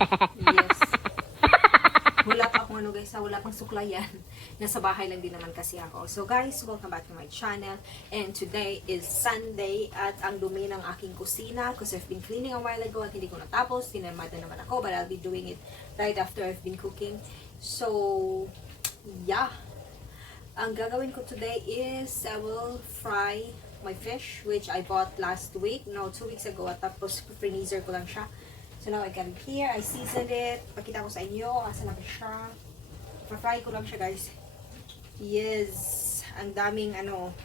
Yes. Wala pa akong ano guys, wala pang suklayan. Nasa bahay lang din naman kasi ako. So guys, welcome back to my channel. And today is Sunday at ang dumi ng aking kusina because I've been cleaning a while ago at hindi ko natapos. Tinamada naman ako, but I'll be doing it right after I've been cooking. So, yeah. Ang gagawin ko today is I will fry my fish which I bought last week. No, 2 weeks ago. At tapos freezer ko lang siya. So now I got it here. I seasoned it. Pakita ko sa inyo. Asa na ba siya? Pa-fry ko lang siya guys. Yes. Ang daming ano.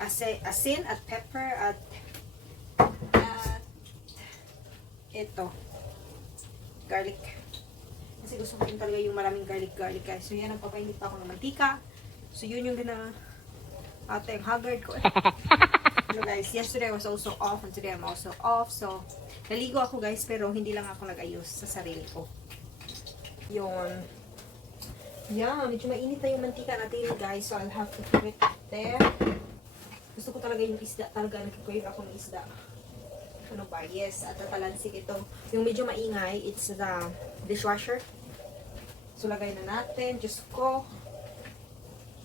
Asin at pepper at ito. Garlic. Kasi gusto ko din talaga yung maraming garlic guys. So yan ang papainit pa ako ng mantika. So yun yung ate yung haggard ko. So guys, yesterday I was also off and today I'm also off. So naligo ako guys pero hindi lang ako nag-ayos sa sarili ko. Yun. Yeah, medyo mainit na yung mantika natin guys. So I'll have to put it there. Gusto ko talaga yung isda. Talaga nagkikwave ako ng isda. Ano ba? Yes, at tatalansik ito. Yung medyo maingay, it's the dishwasher. So lagay na natin. Diyos ko.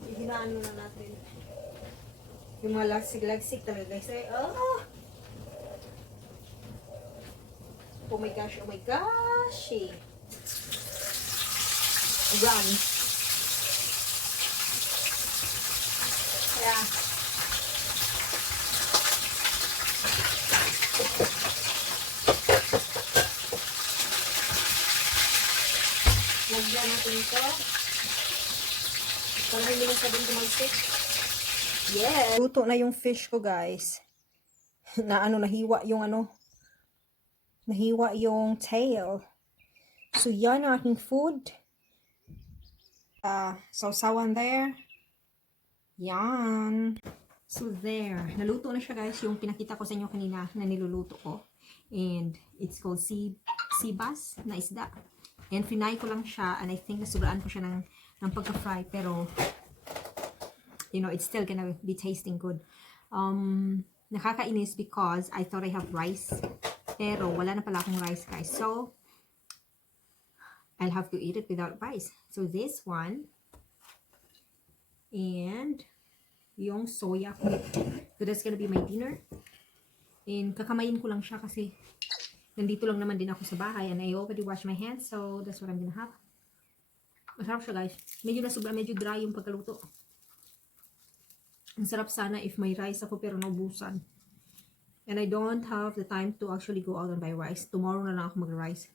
Hinaan na natin. Yung mga lagsig-lagsig talaga guys. Oh my gosh, oh my gosh. Run. Yeah. Lagyan natin ito. Para hindi na sabing tumagsik. Yes. Luto na yung fish ko guys. Nahiwa yung tail. So yan ang aking food. Sausawan there. Yan. So there. Naluto na siya guys. Yung pinakita ko sa inyo kanina na niluluto ko. And it's called sea bass na isda. And finay ko lang siya. And I think nasubraan ko siya ng pagka-fry. Pero, you know, it's still gonna be tasting good. Nakakainis because I thought I have rice. Pero wala na pala akong rice guys. So, I'll have to eat it without rice. So this one. And yung soya ko. So that's gonna be my dinner. And kakamayin ko lang siya kasi nandito lang naman din ako sa bahay. And I already washed my hands. So that's what I'm gonna have. Masarap siya guys. Medyo dry yung pagkaluto. Ang sarap sana if may rice ako pero naubusan. And I don't have the time to actually go out and buy rice. Tomorrow na lang ako mag-rice.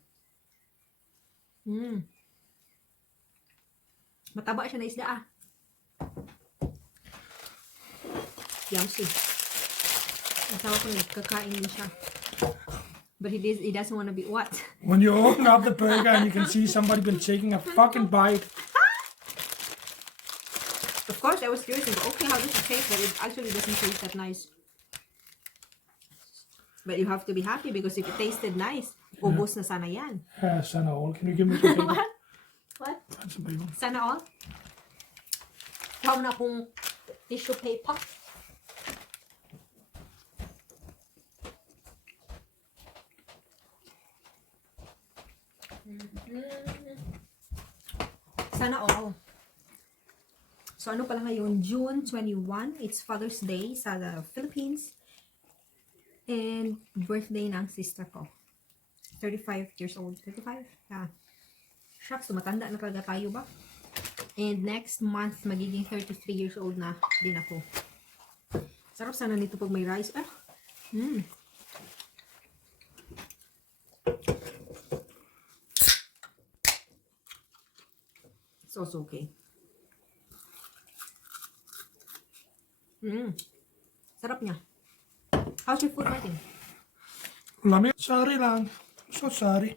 Mataba siya na isda Yumsy. Ang tawa ko nagkakain din siya. But he doesn't want to be what? When you open up the burger and you can see somebody been taking a fucking bite. Of course, I was curious. Okay, how does it taste? But it actually doesn't taste that nice. But you have to be happy because if it tasted nice, ubos na sana yan. Sana all. Can you give me some paper? What? What? Some paper. Sana all? Huwag na akong tissue paper. Sana all. So ano pala ngayon? June 21. It's Father's Day sa Philippines. And birthday ng sister ko. 35 years old. 35? Yeah. Shucks, tumatanda na talaga tayo ba? And next month, magiging 33 years old na din ako. Sarap sana nito pag may rice. It's also okay. Sarap niya. How's your food, Martin? Lamig. Sorry lang. So sorry.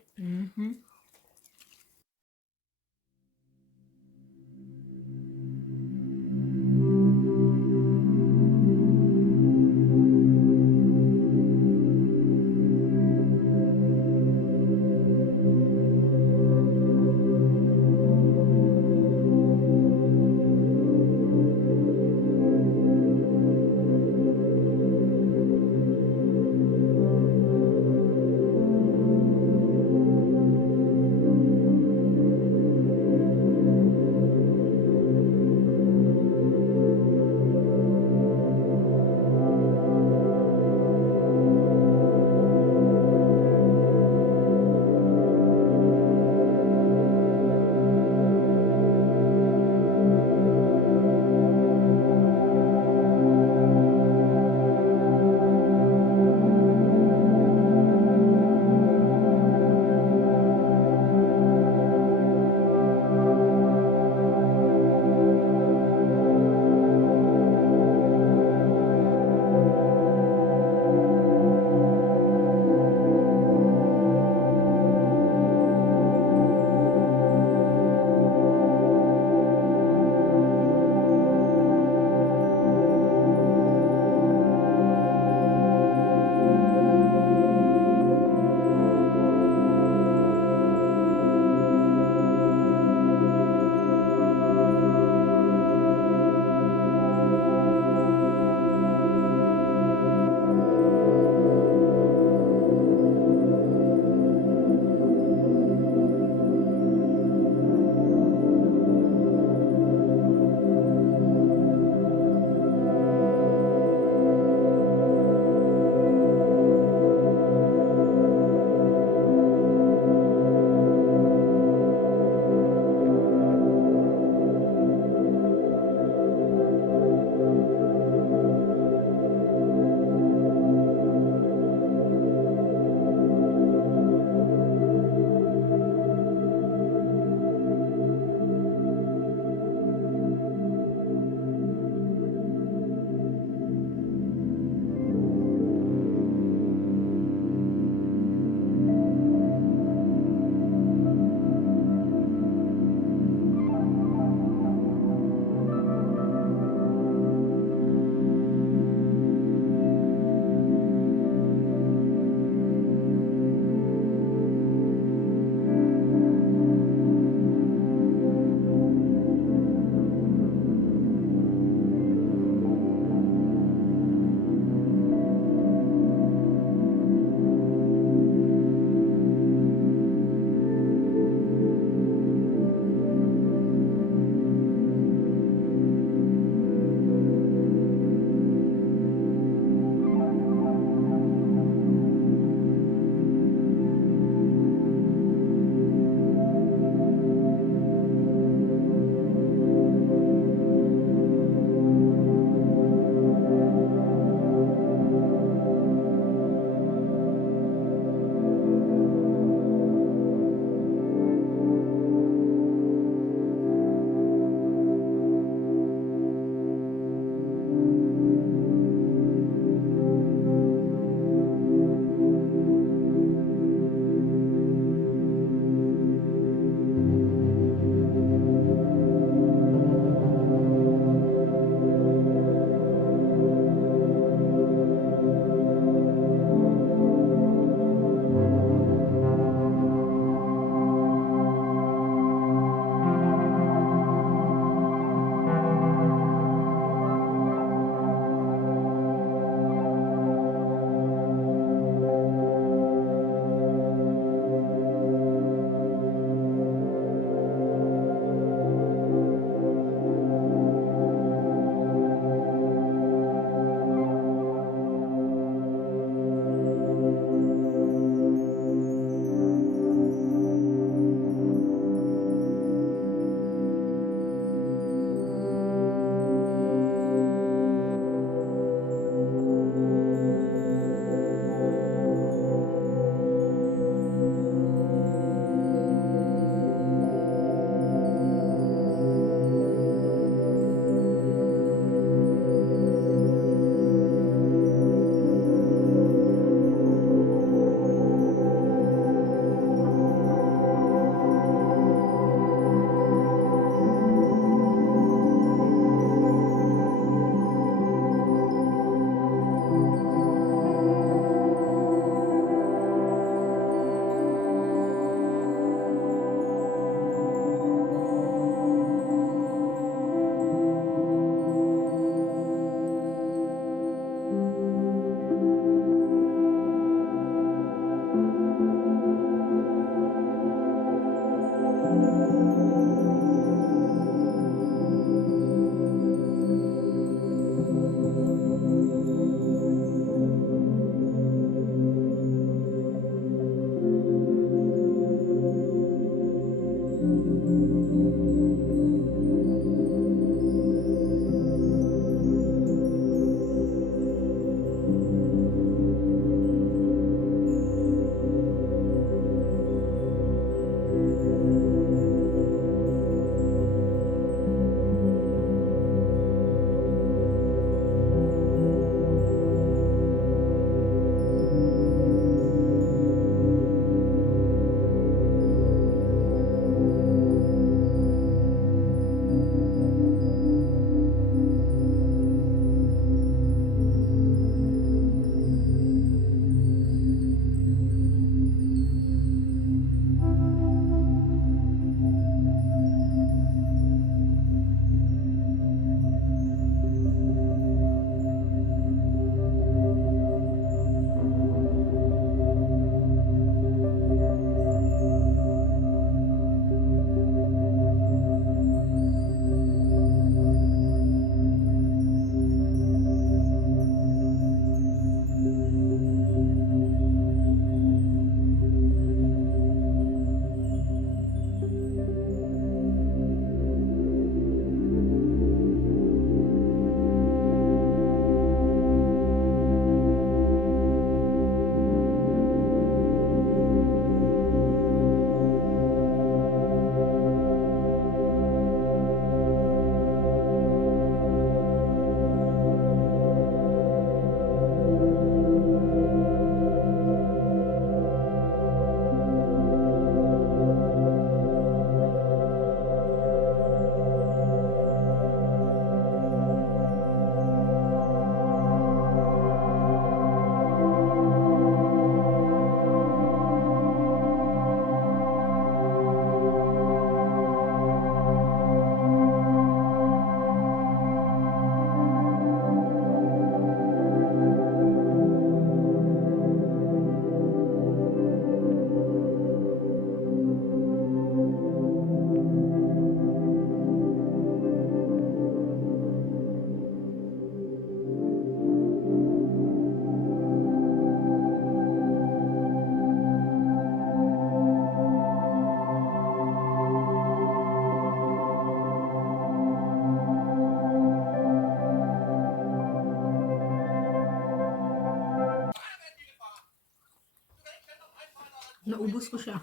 Naubos ko siya.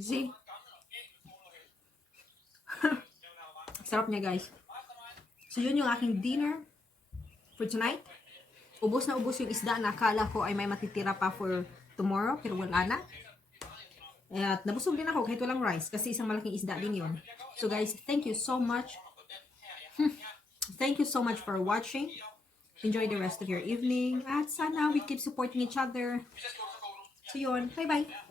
See? Sarap niya, guys. So, yun yung aking dinner for tonight. Ubos na ubos yung isda na akala ko ay may matitira pa for tomorrow, pero wala na. At nabusog din ako kahit walang rice kasi isang malaking isda din yun. So guys, thank you so much. Thank you so much for watching. Enjoy the rest of your evening. At sana we keep supporting each other. So yun, bye-bye.